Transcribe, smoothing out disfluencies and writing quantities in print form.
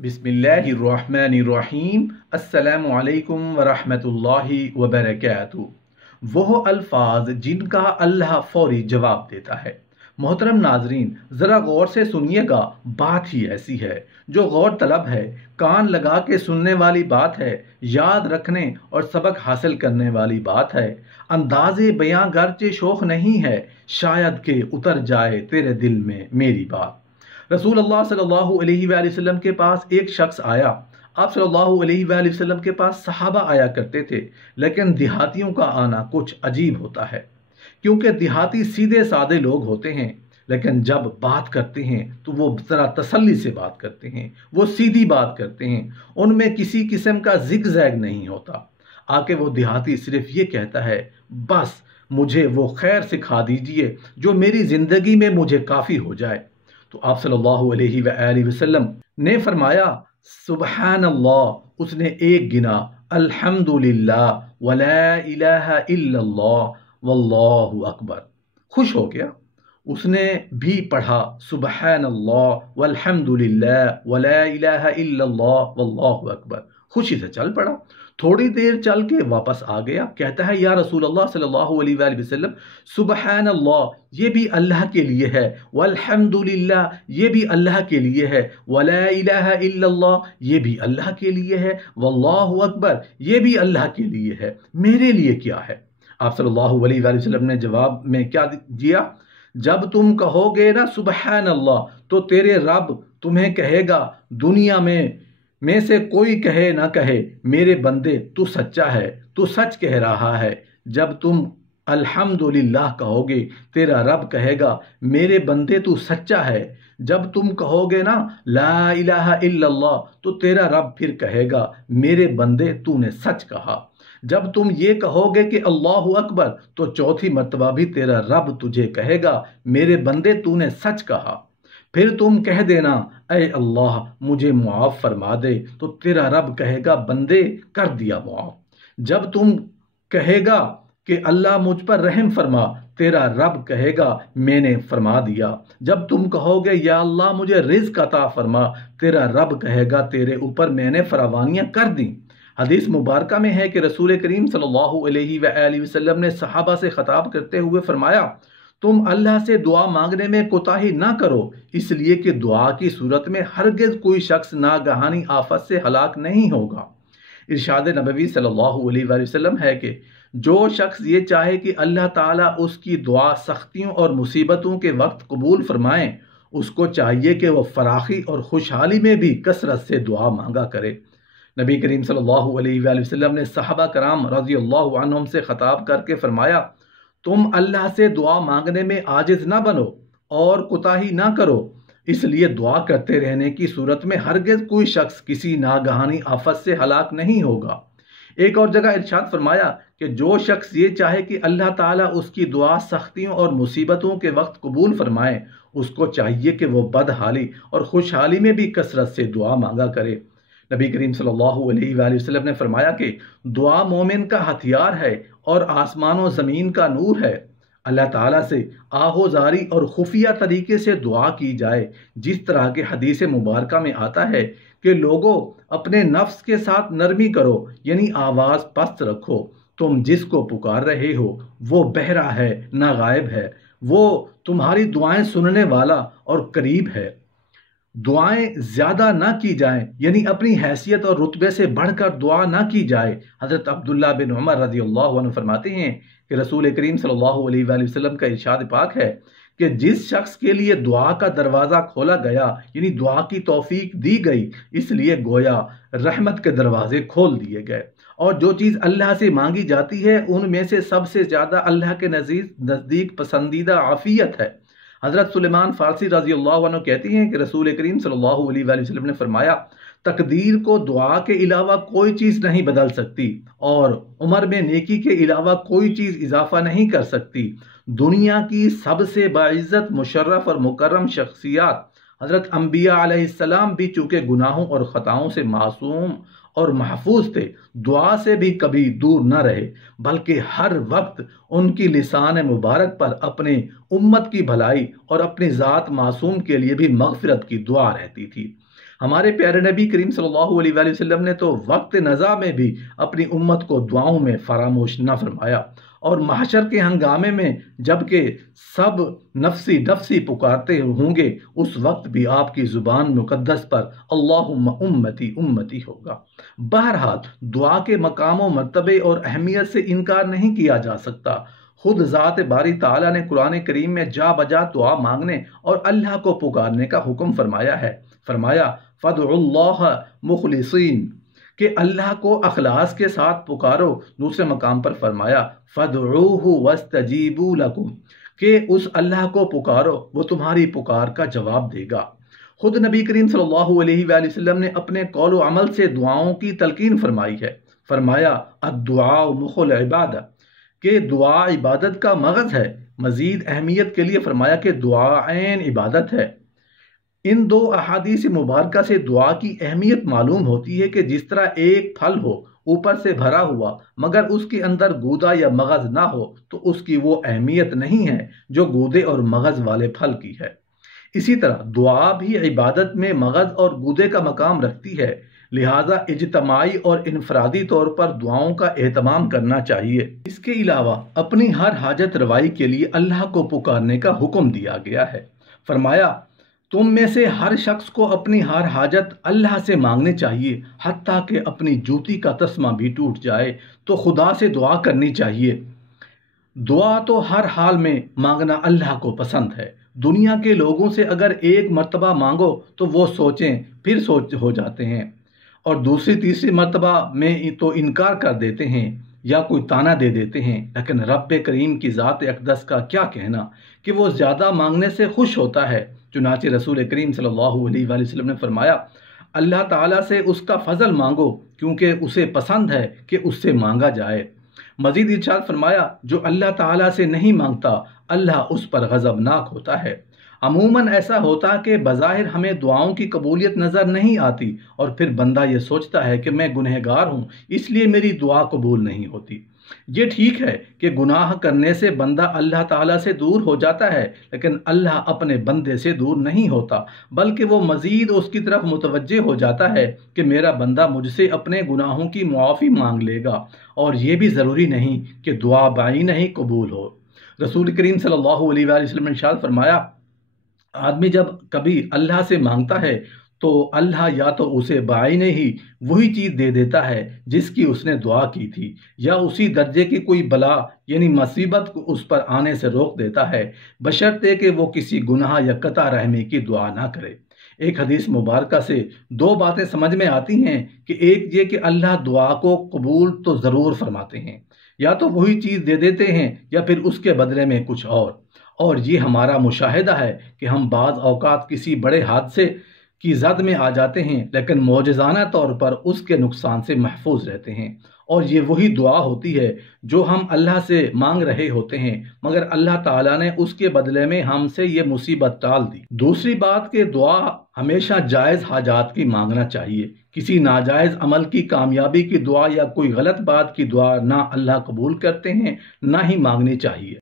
بسم اللہ الرحمن الرحیم۔ السلام علیکم ورحمۃ اللہ وبرکاتہ۔ وہ الفاظ جن کا اللہ فوری جواب دیتا ہے۔ محترم ناظرین، ذرا غور سے سنیے گا، بات ہی ایسی ہے جو غور طلب ہے، کان لگا کے سننے والی بات ہے، یاد رکھنے اور سبق حاصل کرنے والی بات ہے۔ انداز بیاں گرچہ شوخ نہیں ہے، شاید کہ اتر جائے تیرے دل میں میری بات۔ رسول اللہ صلی اللہ علیہ وآلہ وسلم کے پاس ایک شخص آیا۔ آپ صلی اللہ علیہ وآلہ وسلم کے پاس صحابہ آیا کرتے تھے، لیکن دیہاتیوں کا آنا کچھ عجیب ہوتا ہے، کیونکہ دیہاتی سیدھے سادے لوگ ہوتے ہیں، لیکن جب بات کرتے ہیں تو وہ ذرا تسلی سے بات کرتے ہیں، وہ سیدھی بات کرتے ہیں، ان میں کسی قسم کا زگ زیگ نہیں ہوتا۔ آ کے وہ دیہاتی صرف یہ کہتا ہے، بس مجھے وہ خیر سکھا دیجئے جو میری زندگی میں مجھے کافی ہو جائے۔ تو آپ صلی اللہ علیہ وآلہ وسلم نے فرمایا، سبحان اللہ، اس نے ایک گنا، الحمدللہ ولا الہ الا اللہ واللہ اکبر، خوش ہو گیا۔ اس نے بھی پڑھا، سبحان اللہ والحمدللہ ولا الہ الا اللہ واللہ اکبر، خوشی سے چل پڑا۔ تھوڑی دیر چل کے واپس آ گیا، کہتا ہے، یا رسول اللہ صلی اللہ علیہ وآلہ وسلم، سبحان اللہ یہ بھی اللہ کے لیے ہے، والحمدللہ یہ بھی اللہ کے لیے ہے، ولا الہ الا اللہ یہ بھی اللہ کے لیے ہے، واللہ اکبر یہ بھی اللہ کے لیے ہے، میرے لیے کیا ہے؟ آپ صلی اللہ علیہ وآلہ وسلم نے جواب میں کیا دیا؟ جب تم کہو گے نا سبحان اللہ تو تیرے رب تمہیں کہے گا، دنیا میں سے کوئی کہے نہ کہے، میرے بندے تو سچا ہے، تو سچ کہہ رہا ہے۔ جب تم الحمدللہ کہو گے، تیرا رب کہے گا، میرے بندے تو سچا ہے۔ جب تم کہو گے نا لا الہ الا اللہ تو تیرا رب پھر کہے گا، میرے بندے تو نے سچ کہا۔ جب تم یہ کہو گے کہ اللہ اکبر تو چوتھی مرتبہ بھی تیرا رب تجھے کہے گا، میرے بندے تو نے سچ کہا۔ پھر تم کہہ دینا، اے اللہ مجھے معاف فرما دے، تو تیرا رب کہے گا، بندے کر دیا معاف۔ جب تم کہے گا کہ اللہ مجھ پر رحم فرما، تیرا رب کہے گا، میں نے فرما دیا۔ جب تم کہو گے یا اللہ مجھے رزق عطا فرما، تیرا رب کہے گا، تیرے اوپر میں نے فراوانیاں کر دیں۔ حدیث مبارکہ میں ہے کہ رسول کریم صلی اللہ علیہ وآلہ وسلم نے صحابہ سے خطاب کرتے ہوئے فرمایا، تم اللہ سے دعا مانگنے میں کوتاہی نہ کرو، اس لیے کہ دعا کی صورت میں ہرگز کوئی شخص ناگہانی آفت سے ہلاک نہیں ہوگا۔ ارشاد نبوی صلی اللہ علیہ وآلہ وسلم ہے کہ جو شخص یہ چاہے کہ اللہ تعالیٰ اس کی دعا سختیوں اور مصیبتوں کے وقت قبول فرمائیں، اس کو چاہیے کہ وہ فراخی اور خوشحالی میں بھی کثرت سے دعا مانگا کرے۔ نبی کریم صلی اللہ علیہ وآلہ وسلم نے صحابہ کرام رضی اللہ عنہم سے خطاب کر کے فرمایا، تم اللہ سے دعا مانگنے میں عاجز نہ بنو اور کوتاہی نہ کرو، اس لیے دعا کرتے رہنے کی صورت میں ہرگز کوئی شخص کسی ناگہانی آفت سے ہلاک نہیں ہوگا۔ ایک اور جگہ ارشاد فرمایا کہ جو شخص یہ چاہے کہ اللہ تعالیٰ اس کی دعا سختیوں اور مصیبتوں کے وقت قبول فرمائے، اس کو چاہیے کہ وہ بدحالی اور خوشحالی میں بھی کثرت سے دعا مانگا کرے۔ نبی کریم صلی اللہ علیہ وآلہ وسلم نے فرمایا کہ دعا مومن کا ہتھیار ہے اور آسمان و زمین کا نور ہے۔ اللہ تعالیٰ سے آہوزاری اور خفیہ طریقے سے دعا کی جائے، جس طرح کے حدیث مبارکہ میں آتا ہے کہ لوگوں اپنے نفس کے ساتھ نرمی کرو، یعنی آواز پست رکھو، تم جس کو پکار رہے ہو وہ بہرا ہے نہ غائب ہے، وہ تمہاری دعائیں سننے والا اور قریب ہے۔ دعائیں زیادہ نہ کی جائیں، یعنی اپنی حیثیت اور رتبے سے بڑھ کر دعا نہ کی جائے۔ حضرت عبداللہ بن عمر رضی اللہ عنہ فرماتے ہیں کہ رسول کریم صلی اللہ علیہ وآلہ وسلم کا ارشاد پاک ہے کہ جس شخص کے لیے دعا کا دروازہ کھولا گیا، یعنی دعا کی توفیق دی گئی، اس لیے گویا رحمت کے دروازے کھول دیے گئے، اور جو چیز اللہ سے مانگی جاتی ہے ان میں سے سب سے زیادہ اللہ کے نزدیک پسندیدہ عافیت ہے۔ حضرت سلیمان فارسی رضی اللہ عنہ کہتے ہیں کہ رسول کریم صلی اللہ علیہ وآلہ وسلم نے فرمایا، تقدیر کو دعا کے علاوہ کوئی چیز نہیں بدل سکتی، اور عمر میں نیکی کے علاوہ کوئی چیز اضافہ نہیں کر سکتی۔ دنیا کی سب سے باعزت، مشرف اور مکرم شخصیات حضرت انبیاء علیہ السلام بھی چونکہ گناہوں اور خطاؤں سے معصوم اور محفوظ تھے، دعا سے بھی کبھی دور نہ رہے، بلکہ ہر وقت ان کی لسان مبارک پر اپنے امت کی بھلائی اور اپنی ذات معصوم کے لیے بھی مغفرت کی دعا رہتی تھی۔ ہمارے پیارے نبی کریم صلی اللہ علیہ وسلم نے تو وقت نزا میں بھی اپنی امت کو دعاؤں میں فراموش نہ فرمایا، اور محشر کے ہنگامے میں جب کہ سب نفسی نفسی پکارتے ہوں گے، اس وقت بھی آپ کی زبان مقدس پر اللہم امتی امتی ہوگا۔ بہرحال دعا کے مقام و مرتبے اور اہمیت سے انکار نہیں کیا جا سکتا۔ خود ذات باری تعالیٰ نے قرآن کریم میں جا بجا دعا مانگنے اور اللہ کو پکارنے کا حکم فرمایا ہے۔ فرمایا فَادْعُوا اللَّهَ مُخْلِصِينَ، کہ اللہ کو اخلاص کے ساتھ پکارو۔ دوسرے مقام پر فرمایا فَادْعُوهُ وَاسْتَجِيبُوا لَكُمْ، کہ اس اللہ کو پکارو، وہ تمہاری پکار کا جواب دے گا۔ خود نبی کریم صلی اللہ علیہ وآلہ وسلم نے اپنے قول و عمل سے دعاؤں کی تلقین فرمائی ہے۔ فرمایا الدعاء مخ العبادہ، کہ دعا عبادت کا مغز ہے۔ مزید اہمیت کے لیے فرمایا کہ دعا عین عبادت ہے۔ ان دو احادیث مبارکہ سے دعا کی اہمیت معلوم ہوتی ہے کہ جس طرح ایک پھل ہو اوپر سے بھرا ہوا مگر اس کے اندر گودا یا مغز نہ ہو تو اس کی وہ اہمیت نہیں ہے جو گودے اور مغز والے پھل کی ہے۔ اسی طرح دعا بھی عبادت میں مغز اور گودے کا مقام رکھتی ہے، لہٰذا اجتماعی اور انفرادی طور پر دعاؤں کا اہتمام کرنا چاہیے۔ اس کے علاوہ اپنی ہر حاجت روائی کے لیے اللہ کو پکارنے کا حکم دیا گیا ہے۔ فرمایا تم میں سے ہر شخص کو اپنی ہر حاجت اللہ سے مانگنی چاہیے، حتیٰ کہ اپنی جوتی کا تسمہ بھی ٹوٹ جائے تو خدا سے دعا کرنی چاہیے۔ دعا تو ہر حال میں مانگنا اللہ کو پسند ہے۔ دنیا کے لوگوں سے اگر ایک مرتبہ مانگو تو وہ سوچیں پھر سوچ ہو جاتے ہیں، اور دوسری تیسری مرتبہ میں تو انکار کر دیتے ہیں یا کوئی تانا دے دیتے ہیں۔ لیکن رب کریم کی ذات اقدس کا کیا کہنا کہ وہ زیادہ مانگنے سے خوش ہوتا ہے۔ چنانچہ رسول کریم صلی اللہ علیہ وآلہ وسلم نے فرمایا اللہ تعالیٰ سے اس کا فضل مانگو کیونکہ اسے پسند ہے کہ اس سے مانگا جائے۔ مزید ارشاد فرمایا جو اللہ تعالیٰ سے نہیں مانگتا اللہ اس پر غضبناک ہوتا ہے۔ عموماً ایسا ہوتا کہ بظاہر ہمیں دعاؤں کی قبولیت نظر نہیں آتی اور پھر بندہ یہ سوچتا ہے کہ میں گنہگار ہوں اس لیے میری دعا قبول نہیں ہوتی۔ یہ ٹھیک ہے کہ گناہ کرنے سے بندہ اللہ تعالیٰ سے دور ہو جاتا ہے، لیکن اللہ اپنے بندے سے دور نہیں ہوتا بلکہ وہ مزید اس کی طرف متوجہ ہو جاتا ہے کہ میرا بندہ مجھ سے اپنے گناہوں کی معافی مانگ لے گا، اور یہ بھی ضروری نہیں کہ دعا بعینہ ہی قبول ہو۔ رسول کریم صلی اللہ علیہ وآلہ وسلم نے ارشاد فرمایا آدمی جب کبھی اللہ سے مانگتا ہے تو اللہ یا تو اسے بعینہ ہی وہی چیز دے دیتا ہے جس کی اس نے دعا کی تھی، یا اسی درجے کی کوئی بلا یعنی مصیبت کو اس پر آنے سے روک دیتا ہے، بشرطے کہ وہ کسی گناہ یا قطع رحمی کی دعا نہ کرے۔ ایک حدیث مبارکہ سے دو باتیں سمجھ میں آتی ہیں کہ ایک یہ کہ اللہ دعا کو قبول تو ضرور فرماتے ہیں، یا تو وہی چیز دے دیتے ہیں یا پھر اس کے بدلے میں کچھ اور یہ ہمارا مشاہدہ ہے کہ ہم بعض اوقات کسی بڑے حادثے کی زد میں آ جاتے ہیں لیکن معجزانہ طور پر اس کے نقصان سے محفوظ رہتے ہیں، اور یہ وہی دعا ہوتی ہے جو ہم اللہ سے مانگ رہے ہوتے ہیں مگر اللہ تعالیٰ نے اس کے بدلے میں ہم سے یہ مصیبت ٹال دی۔ دوسری بات کہ دعا ہمیشہ جائز حاجات کی مانگنا چاہیے، کسی ناجائز عمل کی کامیابی کی دعا یا کوئی غلط بات کی دعا نہ اللہ قبول کرتے ہیں نہ ہی مانگنی چاہیے۔